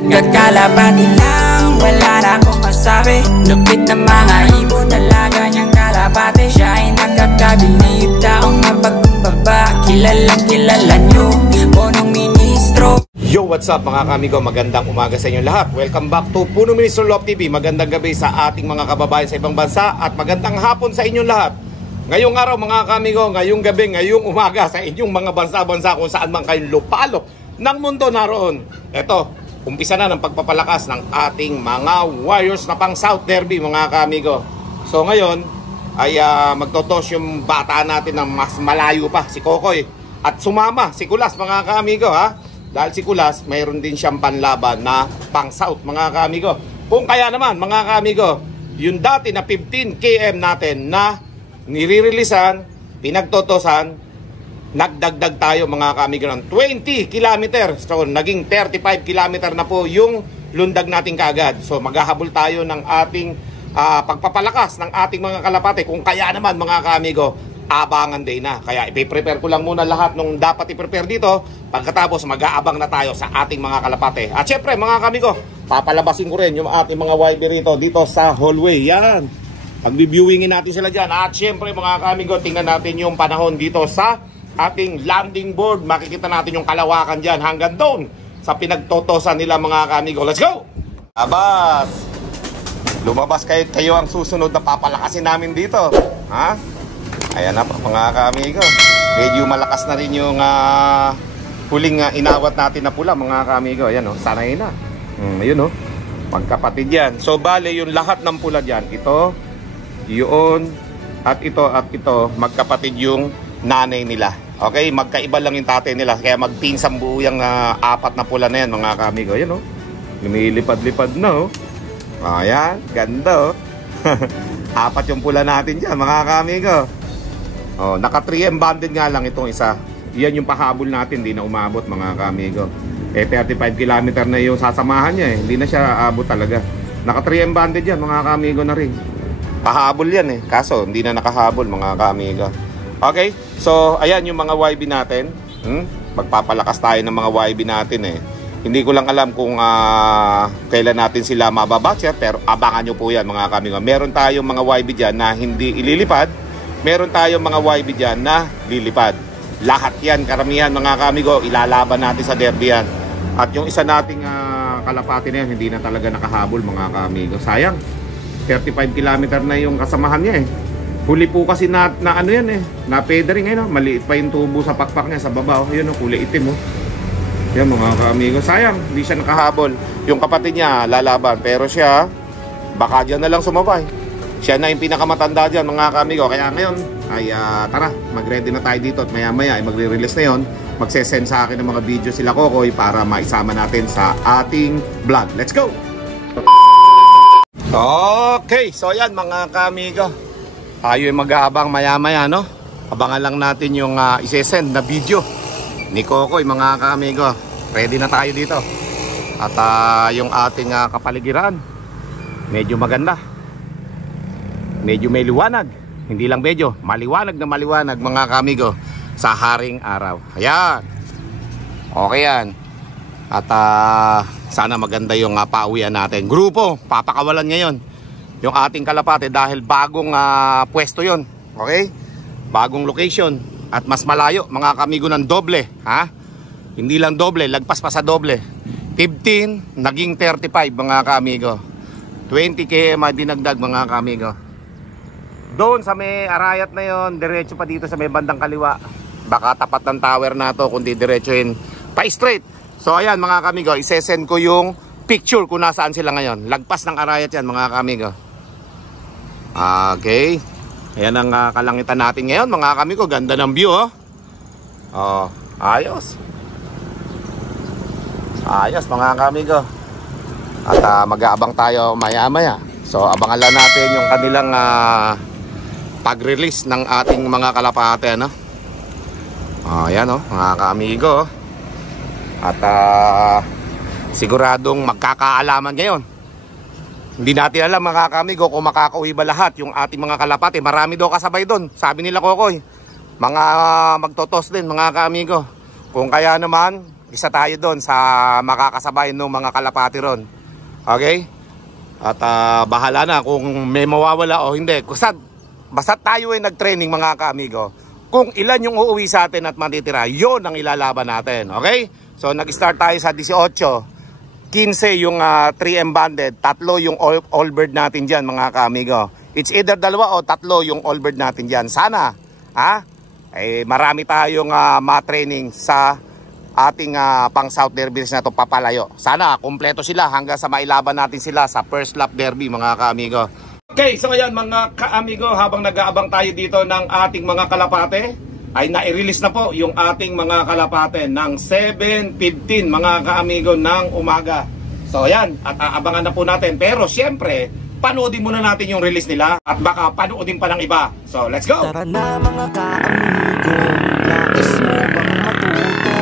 Nagkakalapati lang, wala na akong masabi. Lupit na mga ibon, talaga niyang kalapati. Siya ay nakakabilib, taong mapagkumbaba. Kilalang kilala niyo, punong ministro. Yo, what's up mga kamigo? Magandang umaga sa inyo lahat. Welcome back to Punong Ministro Love TV. Magandang gabi sa ating mga kababayan sa ibang bansa at magandang hapon sa inyong lahat. Ngayong araw mga kamigo, ngayong gabi, ngayong umaga sa inyong mga bansa-bansa kung saan man kayong lupalop ng mundo naroon. Eto, umpisa na ng pagpapalakas ng ating mga Warriors na pang South Derby mga kamigo. So ngayon ay magtotos yung bata natin ng mas malayo pa, si Kokoy. At sumama si Kulas mga kamigo ha. Dahil si Kulas mayroon din siyang panlaban na pang South mga kamigo. Kung kaya naman mga kamigo, yung dati na 15 km natin na nire-releasan, pinagtotosan, nagdagdag tayo mga kamigo ng 20 km. So naging 35 km na po yung lundag natin kaagad. So maghahabol tayo ng ating pagpapalakas ng ating mga kalapate. Kung kaya naman mga kamigo, abangan day na. Kaya ipiprepare ko lang muna lahat nung dapat i-prepare dito. Pagkatapos mag-aabang na tayo sa ating mga kalapate. At syempre mga kamigo, papalabasin ko rin yung ating mga YB dito sa hallway. Yan, pag-viewingin natin sila dyan. At syempre mga kamigo, tingnan natin yung panahon dito sa ating landing board. Makikita natin yung kalawakan dyan hanggang doon sa pinagtotosan nila mga kamigo. Let's go! Abas! Lumabas kayo ang susunod na papalakasin namin dito. Ha? Ayan na po mga kamigo. Medyo malakas na rin yung huling inawat natin na pula mga kamigo. Ayan o, sanay na. Ayun o, magkapatid yan. So bale yung lahat ng pula dyan, ito, yun, at ito, magkapatid yung nanay nila. Okay, magkaiba lang yung tatay nila. Kaya magpinsang buo yung apat na pula na yan mga kamigo. Ayan o, lumilipad-lipad na o. Ayan, ganda o. Apat yung pula natin dyan mga kamigo. Oh, naka 3M banded nga lang itong isa. Yan yung pahabol natin, hindi na umabot mga kamigo. 35 km na yung sasamahan niya Hindi na siya abot talaga. Naka 3M banded yan mga kamigo na rin. Pahabol yan kaso hindi na nakahabol mga kamigo. Okay, so ayan yung mga YB natin. Magpapalakas tayo ng mga YB natin Hindi ko lang alam kung kailan natin sila mababatcher, pero abangan nyo po yan mga kamigo. Meron tayong mga YB dyan na hindi ililipad. Meron tayong mga YB dyan na lilipad. Lahat yan, karamihan mga kamigo, ilalaban natin sa derby yan. At yung isa nating kalapati na yan, hindi na talaga nakahabol mga kamigo. Sayang, 35 km na yung kasamahan niya Huli po kasi na ano yan na federing maliit pa yung tubo sa pakpak niya sa baba. Yun kulay itim Yan mga kamigo, sayang, hindi siya nakahabol. Yung kapatid niya lalaban, pero siya baka dyan na lang sumabay. Siya na yung pinakamatanda dyan mga kamigo. Kaya ngayon ay tara, mag-ready na tayo dito. At maya maya ay magre-release na yun. Magsesend sa akin ng mga video sila Kokoy para maisama natin sa ating vlog. Let's go! Okay, so yan mga kamigo, tayo yung mag-aabang maya maya Abangan lang natin yung isesend na video ni Kokoy mga kamigo. Ready na tayo dito. At yung ating kapaligiran medyo maganda. Medyo may liwanag. Hindi lang medyo, maliwanag na maliwanag mga kamigo sa haring araw. Ayan. Okay yan. At sana maganda yung pauwian natin. Grupo, papakawalan ngayon yung ating kalapate dahil bagong pwesto yon. Okay? Bagong location. At mas malayo mga kamigo ng doble. Ha? Hindi lang doble, lagpas pa sa doble. 15, naging 35 mga kamigo. 20 km dinagdag mga kamigo. Doon sa may arayat na yon, diretso pa dito sa may bandang kaliwa. Baka tapat ng tower na to, kundi diretsoin pa straight. So ayan mga kamigo, isesend ko yung picture kung nasaan sila ngayon. Lagpas ng arayat yan mga kamigo. Okay. Ayan ang kalangitan natin ngayon mga kamigo. Ganda ng view ayos. Ayos mga kamigo. At mag-aabang tayo maya maya. So abangan lang natin yung kanilang pag-release ng ating mga kalapate ayan mga ka-amigo. At siguradong magkakaalaman ngayon. Hindi natin alam mga ka-amigo kung makakauwi ba lahat yung ating mga kalapate. Marami daw kasabay doon, sabi nila Kokoy. Mga magtotos din mga ka-amigo. Kung kaya naman, isa tayo doon sa makakasabay ng mga kalapati ron. Okay? At bahala na kung may mawawala o hindi. Basta tayo ay nag-training mga kaamigo. Kung ilan yung uuwi sa atin at matitira, yon ang ilalaban natin. Okay? So nag-start tayo sa 18. 15 yung 3M banded. 3 yung all bird natin dyan mga kaamigo. It's either 2 o 3 yung all bird natin dyan. Sana, marami tayong ma-training sa ating pang South Derby na to papalayo. Sana kumpleto sila hanggang sa mailaban natin sila sa first lap derby mga kaamigo. Okay, so ayan mga kaamigo, habang nag-aabang tayo dito ng ating mga kalapate, ay nai-release na po yung ating mga kalapate ng 7:15 mga kaamigo ng umaga. So ayan, at aabangan na po natin. Pero syempre, panoodin muna natin yung release nila at baka panoodin pa ng iba. So let's go! Tara na mga kaamigo, nais mo bang matuto?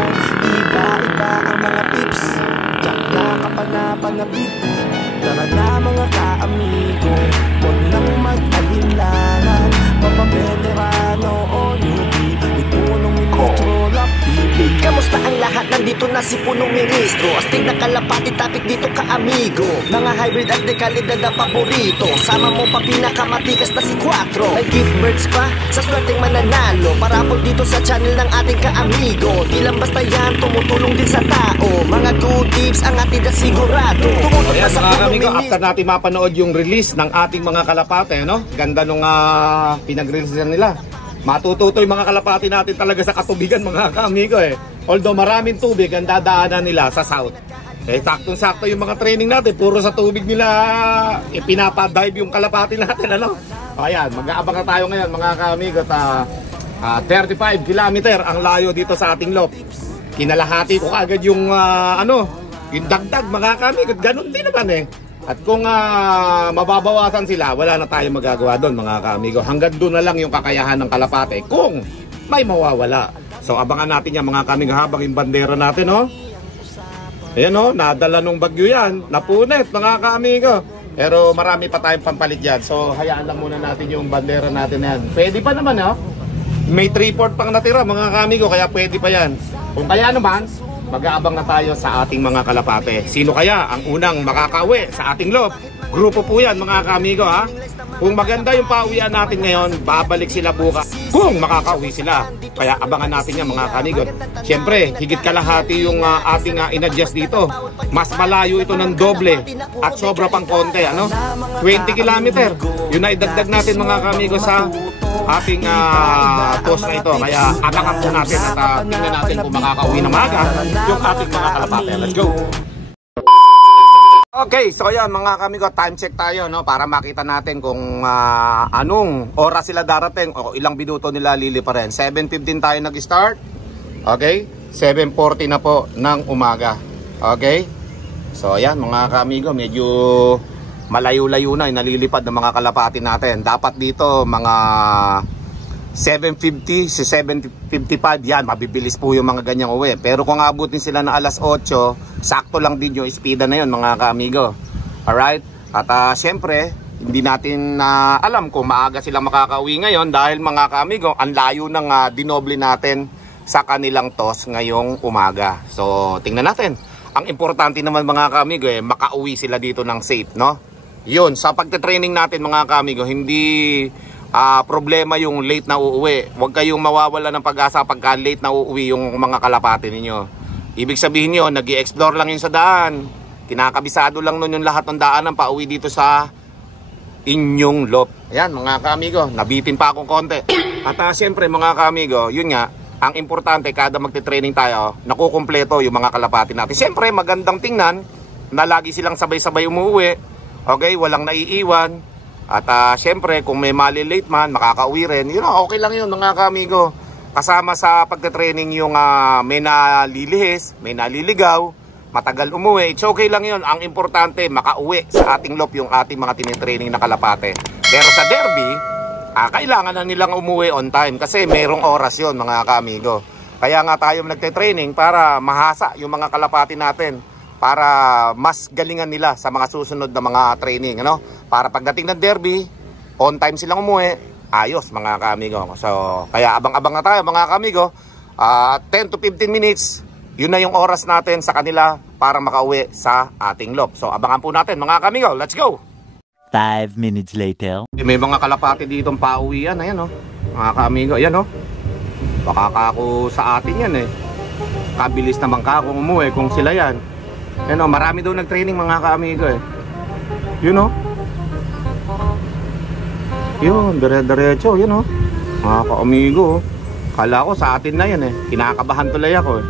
Iba-iba ang mga tips, tsaka kapanapanabik. Tara na mga kaamigo, huwag nang mag-alinlangan. Mapaveterano o newbie, ipunong ministro Lap TV. Kamusta ang lahat? Nandito na si punong ministro. Astig na kalapati, tapik dito kaamigo. Mga hybrid at dekalidad na paborito. Sama mo pa pinakamatikas na si Quattro. May gift birds pa sa swerteng mananalo. Parapol dito sa channel ng ating kaamigo. Di lang basta yan, tumutulong din sa tao. Mga good tips ang ating na sigurado. Tumutok na sa punong Amigo, ministro. after natin mapanood yung release ng ating mga kalapate, no? Ganda nung pinag-release nila. Matututo yung mga kalapate natin talaga sa katubigan mga kaamigo eh. Although maraming tubig ang dadaanan nila sa south. Eh saktong-sakto yung mga training natin, puro sa tubig nila ipinapadive yung kalapate natin, ano? Ayan, mag-aabang na tayo ngayon mga kaamigo sa 35 kilometer ang layo dito sa ating loop. Kinalahati ko agad yung yung dagdag mga kaamigo, ganun din naman eh. At kung mababawasan sila, wala na tayong magagawa doon mga kaamigo. Hanggang doon na lang yung kakayahan ng kalapate kung may mawawala. So abangan natin yan mga kaamigo habang yung bandera natin, oh. Ayan, oh, nadala nung bagyo yan. Napunit mga kaamigo. Pero marami pa tayong pampalit yan. So hayaan lang muna natin yung bandera natin yan. Pwede pa naman, oh. May 3/4 pang natira mga kaamigo, kaya pwede pa yan. Kung kaya naman, mag-aabang na tayo sa ating mga kalapate. Sino kaya ang unang makakauwi sa ating loob? Grupo po yan mga kaamigo, ha? Kung maganda yung pauwian natin ngayon, babalik sila bukas kung makakauwi sila. Kaya abangan natin yan mga kaamigo. Siyempre, higit kalahati yung ating in-adjust dito. Mas malayo ito ng doble at sobra pang konti, ano? 20 kilometer. Yun na idagdag natin mga kaamigo sa ating post na ito. Kaya abangan po natin at tingnan natin kung makakauwi na maga yung ating mga kalapate. Let's go! Okay, so ayan mga kamigo, time check tayo, no, para makita natin kung anong oras sila darating o ilang minuto nila liliparin. 7:15 tayo nag-start. Okay? 7:40 na po ng umaga. Okay? So ayan mga kamigo, medyo malayo-layo na yung nalilipad ng mga kalapati natin. Dapat dito mga 7:50 si 7:55 yan, mabibilis po yung mga ganyang uwi. Pero kung abutin sila na alas 8, sakto lang din yung speeda na yun mga kaamigo. Alright? At syempre, hindi natin alam kung maaga silang makakauwi ngayon dahil mga kaamigo, ang layo ng dinoble natin sa kanilang toss ngayong umaga. So, tingnan natin. Ang importante naman mga kaamigo, makauwi sila dito ng safe, no? Yun, sa pagte-training natin mga kaamigo, hindi problema yung late na uuwi. Huwag kayong mawawala ng pag-asa pagka late na uuwi yung mga kalapati ninyo. Ibig sabihin nyo, nag-i-explore lang yun sa daan. Kinakabisado lang nun yung lahat ng daanan pauwi dito sa inyong loop. Ayan mga kaamigo, nabitin pa akong konti. At syempre mga kaamigo, yun nga, ang importante kada magte-training tayo, nakukumpleto yung mga kalapati natin. Syempre magandang tingnan na lagi silang sabay-sabay umuwi. Okay, walang naiiwan. At syempre kung may malilate man, makakauwi rin. Yun, okay lang yun mga kaamigo. Kasama sa pagte-training yung may nalilihis, may naliligaw, matagal umuwi. It's okay lang yun. Ang importante, makauwi sa ating loop yung ating mga tinitraining na kalapate. Pero sa derby, kailangan na nilang umuwi on time kasi mayroong oras yun mga kaamigo. Kaya nga tayo nagte-training para mahasa yung mga kalapati natin, para mas galingan nila sa mga susunod na mga training, ano? Para pagdating ng derby, on time silang umuwi, ayos mga kaamigo. So, kaya abang-abang na tayo mga kaamigo. 10 to 15 minutes, yun na yung oras natin sa kanila para makauwi sa ating loft. So abangan po natin mga kamigo, let's go! 5 minutes later. May mga kalapati ditong pauwian, ayan o, mga kamigo, ayan o. Baka kako sa atin yan eh. Kabilis naman kako umuwi kung sila yan. Ayan o, marami daw nag-training mga kamigo eh. Yun o. Yun, dire-diretso, yun o. Mga ka-amigo, kala ko sa atin na yan eh. Kinakabahan tuloy ako eh.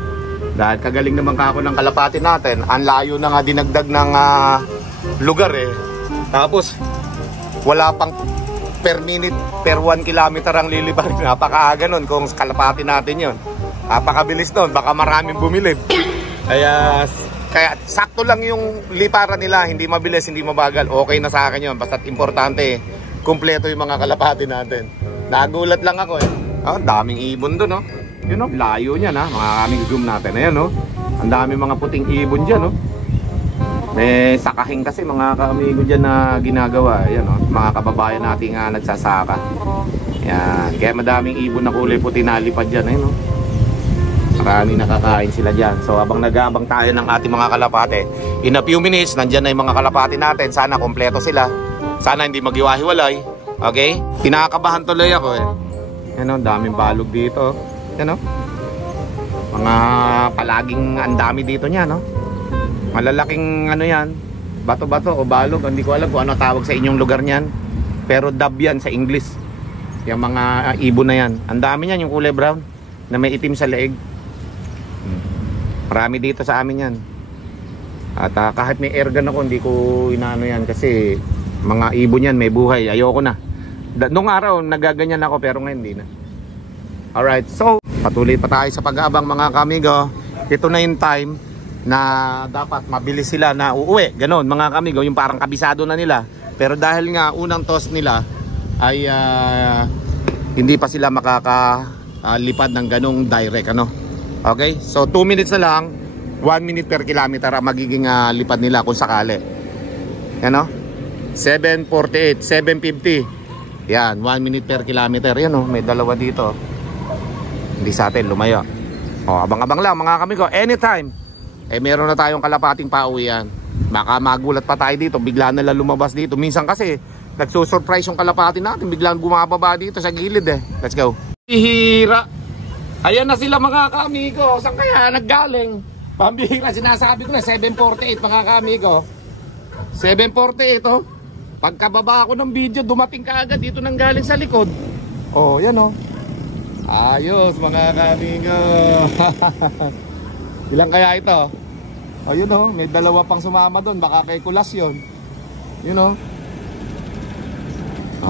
Dahil kagaling naman kako ng kalapati natin. Ang layo na nga dinagdag ng lugar eh. Tapos, wala pang per minute, per 1 kilometer ang lilibarin. Napakaaga nun kung kalapati natin yun. Napakabilis nun, baka maraming bumilib. Kaya sakto lang yung liparan nila. Hindi mabilis, hindi mabagal. Okay na sa akin yun. Basta't importante eh. Kumpleto yung mga kalapati natin. Nagulat lang ako eh. Daming ibon doon, no? Yun, no? Layo niyan, ha? Mga kaming zoom natin. Ayan, no? Ang daming mga puting ibon dyan, no? May sakahing kasi mga kamigo dyan na ginagawa. Ayan, no? Mga kababayan natin nga nagsasaka. Ayan. Kaya madaming ibon na kulay puti nalipad dyan, no? Maraming nakakain sila dyan. So, habang nag-aabang tayo ng ating mga kalapate, in a few minutes, nandyan na yung mga kalapate natin. Sana kompleto sila. Sana hindi maghiwa-hiwalay. Okay? Kinakabahan tuloy ako eh. Yan o, daming balog dito. Yan o. Mga palaging andami dito niya, no? Malalaking ano yan. Bato-bato o balog. Hindi ko alam kung ano tawag sa inyong lugar niyan. Pero dab yan sa English. Yung mga ibon na yan. Ang dami niyan, yung kulay brown na may itim sa leeg. Marami dito sa amin yan. At kahit may airgun ako, hindi ko inaano yan kasi mga ibon yan, may buhay. Ayoko na. Nung araw, nagaganyan ako pero ngayon hindi na. Alright, so patuloy pa tayo sa pag-aabang mga kamigo. Ito na yung time na dapat mabilis sila na uuwi. Ganon mga kamigo, yung parang kabisado na nila. Pero dahil nga unang toss nila ay hindi pa sila makakalipad ng ganong direct, ano? Okay, so 2 minutes na lang, 1 minute per kilometer ang magiging lipad nila kung sakali. Yan, no? 7:48, 7:50. Yan, 1 minute per kilometer. Yan o, may dalawa dito. Hindi sa atin, lumayo. O, abang-abang lang mga kamigo. Anytime, meron na tayong kalapating pauwian. Baka magulat pa tayo dito, bigla na lang lumabas dito. Minsan kasi, nagsusurprise yung kalapati natin, biglang bumababa dito sa gilid eh. Let's go. Hihira. Ayan na sila mga kamigo. Saan kaya naggaling? Pambihira, sinasabi ko na, 7:48 mga kamigo. 7:48 oh. Pagkababa ako ng video, dumating ka agad dito nang galing sa likod. Oh, yan oh. Ayos mga kamigo. Ilang kaya ito? Oh, yun oh, may dalawa pang sumama doon, baka kay Kulas yun. Yun oh.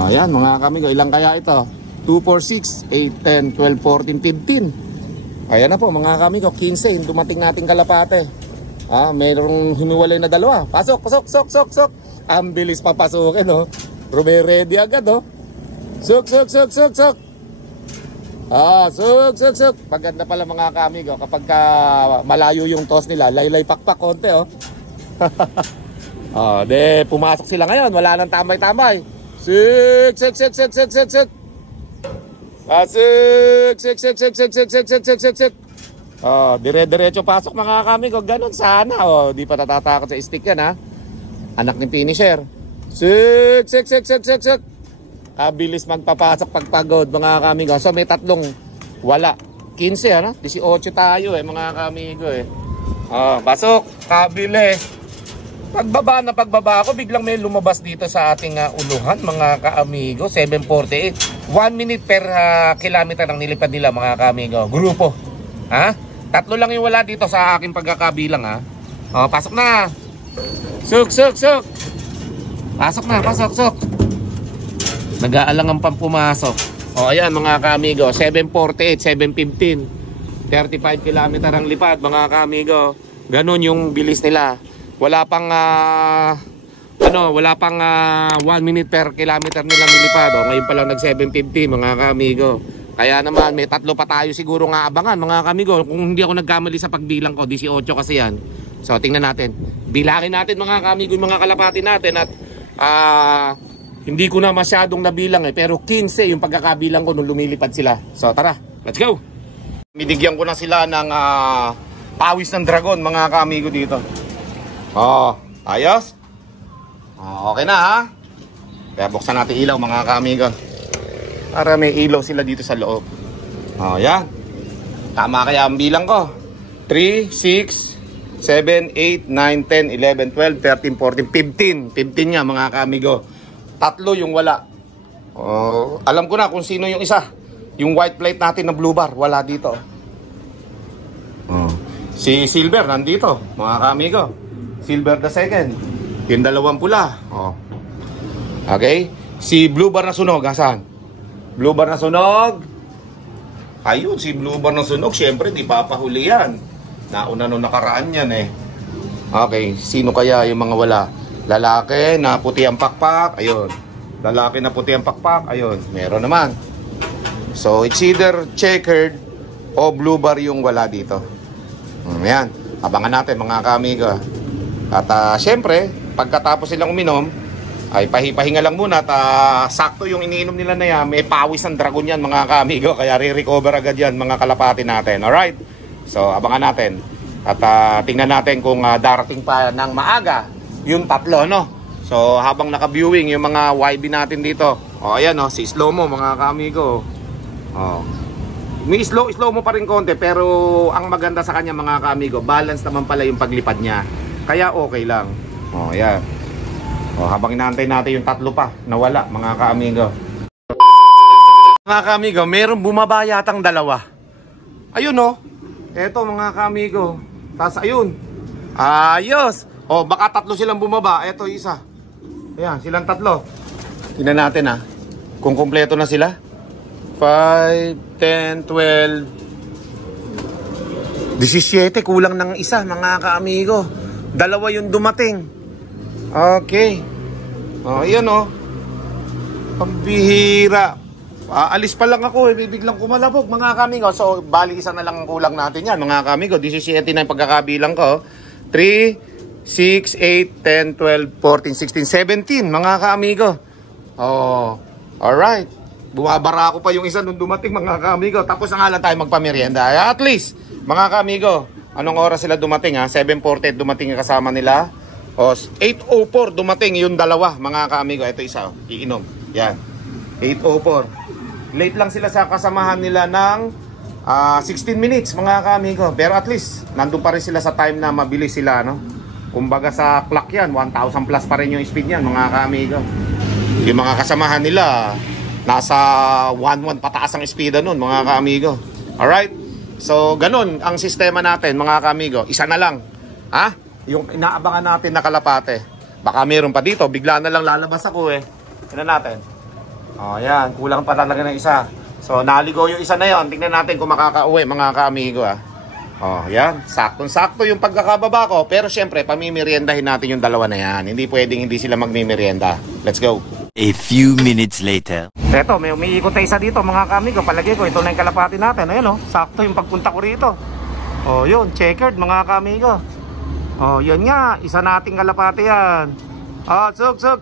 Ayan mga kamigo, ilang kaya ito? 2, 4, 6, 8, 10, 12, 14, 15. Ayan na po mga kamigo, 15 yung dumating nating kalapate. Mayroong hiniwalay na dalawa. Pasok, pasok, sok, sok, sok. Ang bilis papasukin, no? Rume ready agad, no? Sok, sok, sok, sok, sok. Sok, sok, sok. Paganda pala mga kamigo, kapag malayo yung toss nila, laylay pakpak konti, oh. Pumasok sila ngayon, wala nang tambay-tambay. Sik, sik, sik, sik, sik, sik, sik. Sik, sik, sik, sik, sik, sik, sik, sik, sik, sik, sik. Dire-diretso pasok mga kamigo, ganun sana, oh. Di pa natatakot sa stick yan, ha? Anak ni finisher. Sik, sik, sik, sik, sik, sik. Kabilis magpapasok pagpagod mga kamigo. So may tatlong wala. 15 ano? 18 tayo mga kamigo eh. Pasok. Kabilis. Pagbaba ako, biglang may lumabas dito sa ating uluhan mga kaamigo. 7:48. 1 minute per kilometer ang nilipad nila mga kaamigo. Grupo. Tatlo lang yung wala dito sa aking pagkakabilang pasok na. Suk, suk, suk. Pasok na, pasok, suk. Nag-aalangan pang pumasok. Ayan mga kamigo, 7:48, 7:15. 35 kilometer ang lipad mga kamigo. Ganon yung bilis nila. Wala pang 1 minute per kilometer nilang nilipad. Ngayon pa lang nag 7:50 mga kamigo. Kaya naman may tatlo pa tayo siguro nga abangan mga kamigo. Kung hindi ako nagkamali sa pagbilang ko, 18 kasi yan. So tingnan natin. Bilangin natin mga kamigo yung mga kalapati natin at hindi ko na masyadong nabilang pero 15 yung pagkakabilang ko nung lumilipad sila. So tara, let's go. Binigyan ko na sila ng Pawis ng dragon, mga kaamigo dito. Oh, ayos? Oh, okay na ha? Kaya buksan natin ilaw, mga kaamigo. Para may ilaw sila dito sa loob. Oh, yan. Tama kaya ang bilang ko. 3, 6, 7, 8, 9, 10, 11, 12, 13, 14, 15. 15 nga, mga kaamigo. 3 yung wala. Oh, alam ko na kung sino yung isa. Yung white plate natin na blue bar, wala dito. Oh. Si Silver nandito, mga kaamigo. Silver the second. Yung dalawang pula. Oh. Okay? Si blue bar na sunog, asan? Blue bar na sunog. Ayun, si blue bar na sunog, syempre di papahuli yan. Nauna nung nakaraan yan eh. Okay, sino kaya yung mga wala? Lalaki na puti ang pakpak, ayun. Lalaki na puti ang pakpak, ayun. Meron naman. So, it's either checkered o blue bar yung wala dito. Ayan, abangan natin mga kaamigo. At syempre, pagkatapos silang uminom, ay pahipahinga lang muna at sakto yung iniinom nila na yan. May pawis ng dragon yan, mga kaamigo. Kaya re-recover agad yan, mga kalapati natin. Alright? So, abangan natin. At tingnan natin kung darating pa ng maaga yung 3, no? So, habang naka-viewing yung mga YB natin dito. O, ayan, no? Si Slow Mo, mga kaamigo. O. May slow mo pa rin konti, pero ang maganda sa kanya, mga kaamigo, balance naman pala yung paglipad niya. Kaya okay lang. O, ayan. O, habang inaantay natin yung 3 pa na wala, mga kaamigo. Mga kaamigo, meron bumaba yatang 2. Ayun, no? Eto, mga kaamigo. Tapos, ayun. Ayos! O, baka 3 silang bumaba. Eto, isa. Ayan, silang 3. Tingnan natin, ha. Kung kompleto na sila. 5, 10, 12, 17, kulang ng isa, mga kaamigo. 2 yung dumating. Okay. Oh, yan oh. Pambihira. Alis pa lang ako, bibiglang kumalabog, mga kaamigo. So, bali isa na lang ang kulang natin yan, mga kaamigo. 17 na yung pagkakabilang ko. 3, 6, 8, 10, 12, 14, 16, 17, mga kaamigo. Oh, alright. Bumabara ako pa yung isa nung dumating, mga kaamigo. Tapos na nga lang tayo magpamerienda. At least, mga kaamigo, anong oras sila dumating ha? 7:40 dumating yung kasama nila. O, 8:04 dumating yung 2, mga kaamigo. Ito isa, iinom. Yan. 8:04. Late lang sila sa kasamahan nila ng 16 minutes, mga kaamigo. Pero at least, nandun pa rin sila sa time na mabilis sila, no? Kumbaga sa clock yan, 1,000 plus pa rin yung speed yan, mga kaamigo. Yung mga kasamahan nila, nasa 1,1 pataas ang speed nun, mga kaamigo. Alright? So, ganun ang sistema natin, mga kaamigo. Isa na lang. Ha? Yung inaabangan natin na kalapate. Baka meron pa dito. Bigla na lang lalabas ako eh. Tignan natin. O, yan. Kulang pa talaga ng isa. So, naligo yung isa na yon. Tingnan natin kung makakauwi, mga kaamigo. O, yan. Saktong-sakto yung pagkakababa ko. Pero syempre, pamimiriendahin natin yung 2 na yan. Hindi pwedeng hindi sila magmimirienda. Let's go. A few minutes later. Eto, may umiikot na isa dito, mga kaamigo. Palagay ko, ito na yung kalapati natin. Ayun, oh, sakto yung pagpunta ko rito. Oh, yun, checkered, mga kaamigo. Oh, yun nga, isa nating kalapati yan. Oh, suk. Suk.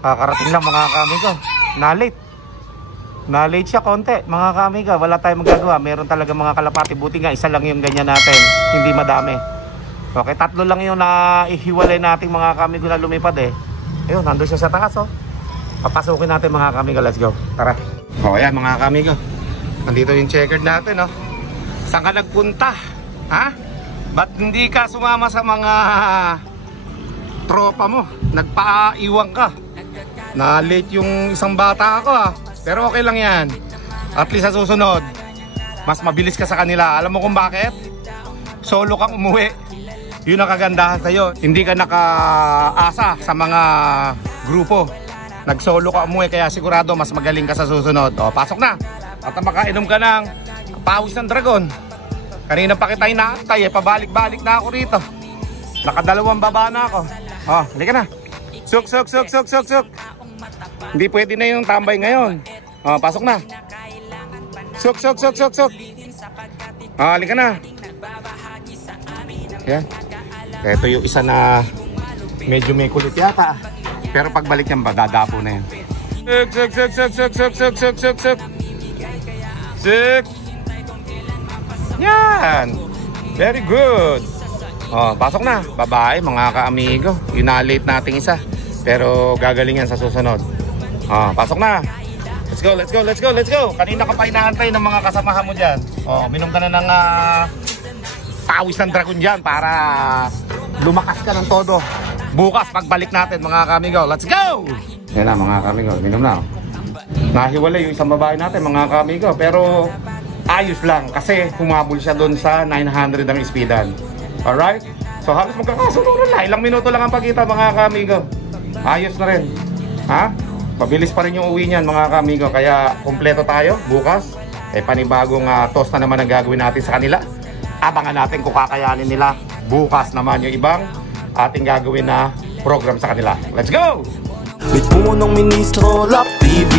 Kakarating lang, mga kaamigo. Na-late siya konti, mga kaamigo. Wala tayong magagawa. Meron talaga mga kalapati. Buti nga, isa lang yung ganyan natin. Hindi madami. Okay, 3 lang yung naihiwalay nating mga kaamigo na lumipad eh. Ayun, nandun siya sa taas oh. Papasukin natin, mga kaamigo, let's go. Tara. O, ayan, mga kaamigo. Nandito yung checkered natin oh. Saan ka nagpunta? Ha? Ba't hindi ka sumama sa mga tropa mo? Nagpaiwan ka. Na-late yung isang bata ako ah. Pero okay lang yan. At least sa susunod, mas mabilis ka sa kanila. Alam mo kung bakit? Solo kang umuwi. Yun ang kagandahan sa'yo. Hindi ka nakaasa sa mga grupo. Nag-solo ka umuwi, kaya sigurado mas magaling ka sa susunod. O, pasok na. At makainom ka ng pawis ng dragon. Kanina pa kita inaantay, pabalik-balik na ako rito. Nakadalawang baba na ako. O, halika na. Suk. Hindi pwede na yung tambay ngayon. O, pasok na. Suk. O, halika na. Yan. Ito yung isa na medyo may kulit yata. Pero pagbalik niyan ba, dadapo na yan. Suk. 6. Yan. Very good. Pasok na. Babae, mga ka-amigo. Inalate nating isa. Pero gagaling yan sa susunod. Pasok na. Let's go, let's go, let's go, let's go. Kanina ka pa inaantay ng mga kasamahan mo dyan. Minom ka na ng pawis ng dragon dyan para lumakas ka ng todo. Bukas pagbalik natin mga ka-amigo. Let's go! Yan na mga ka-amigo. Minom na. Nahiwalay yung isang babae natin mga ka-amigo. Pero ayos lang kasi humabol siya doon sa 900 ang speedan. Alright? So halos magkakasunod na. Ilang minuto lang ang pagkita mga ka-amigo. Ayos na rin. Pabilis pa rin yung uwi niyan mga ka-amigo. Kaya kumpleto tayo bukas. Panibagong toast na naman ang gagawin natin sa kanila. Abangan natin kung kakayanin nila. Bukas naman yung ibang ating gagawin na program sa kanila. Let's go! May punong ministro, Love TV.